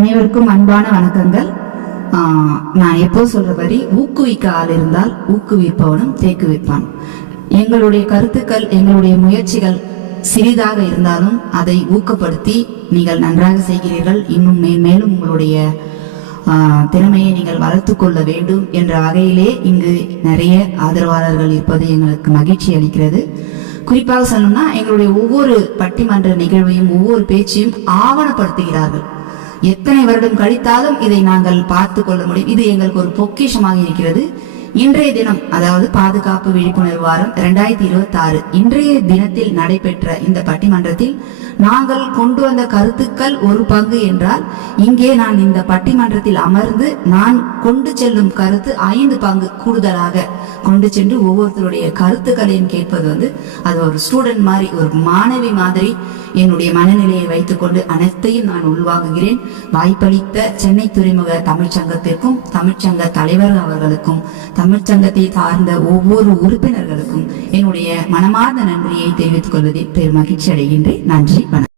அனைவருக்கும் அன்பான வணக்கங்கள். நான் எப்போ சொல்றபடி ஊக்குவிக்க ஆள் இருந்தால் ஊக்குவிப்பவனும் தேக்குவிப்பான். எங்களுடைய கருத்துக்கள், எங்களுடைய முயற்சிகள் சிறிதாக இருந்தாலும் அதை ஊக்கப்படுத்தி நீங்கள் நன்றாக செய்கிறீர்கள், இன்னும் மேலும் உங்களுடைய திறமையை நீங்கள் வளர்த்து கொள்ள வேண்டும் என்ற வகையிலே இங்கு நிறைய ஆதரவாளர்கள் இருப்பது எங்களுக்கு மகிழ்ச்சி அளிக்கிறது. குறிப்பாக சொல்லணும்னா எங்களுடைய ஒவ்வொரு பட்டிமன்ற நிகழ்வையும் ஒவ்வொரு பேச்சையும் ஆவணப்படுத்துகிறார்கள். எத்தனை வருடம் கழித்தாலும் இதை நாங்கள் பார்த்து கொள்ள முடியும். இது எங்களுக்கு ஒரு பொக்கிஷமாக இருக்கிறது. இன்றைய தினம், அதாவது பாதுகாப்பு விழிப்புணர்வு வாரம் 2026 இன்றைய தினத்தில் நடைபெற்ற இந்த பட்டிமன்றத்தில் நாங்கள் கொண்டு வந்த கருத்துக்கள் ஒரு பங்கு என்றால், இங்கே நான் இந்த பட்டிமன்றத்தில் அமர்ந்து நான் கொண்டு செல்லும் கருத்து 5 பங்கு கூடுதலாக கொண்டு சென்று ஒவ்வொருத்தருடைய கருத்துக்களையும் கேட்பது அது ஒரு ஸ்டூடெண்ட் மாதிரி, ஒரு மாணவி மாதிரி என்னுடைய மனநிலையை வைத்துக்கொண்டு அனைத்தையும் நான் உள்வாங்குகிறேன். வாய்ப்பளித்த சென்னை துறைமுக தமிழ்ச்சங்கத்திற்கும், தமிழ்ச்சங்க தலைவர் அவர்களுக்கும், தமிழ்ச்சங்கத்தை சார்ந்த ஒவ்வொரு உறுப்பினர்களுக்கும் என்னுடைய மனமார்ந்த நன்றியை தெரிவித்துக் கொள்வதில் பெரும் மகிழ்ச்சி அடைகின்றேன். நன்றி, வணக்கம்.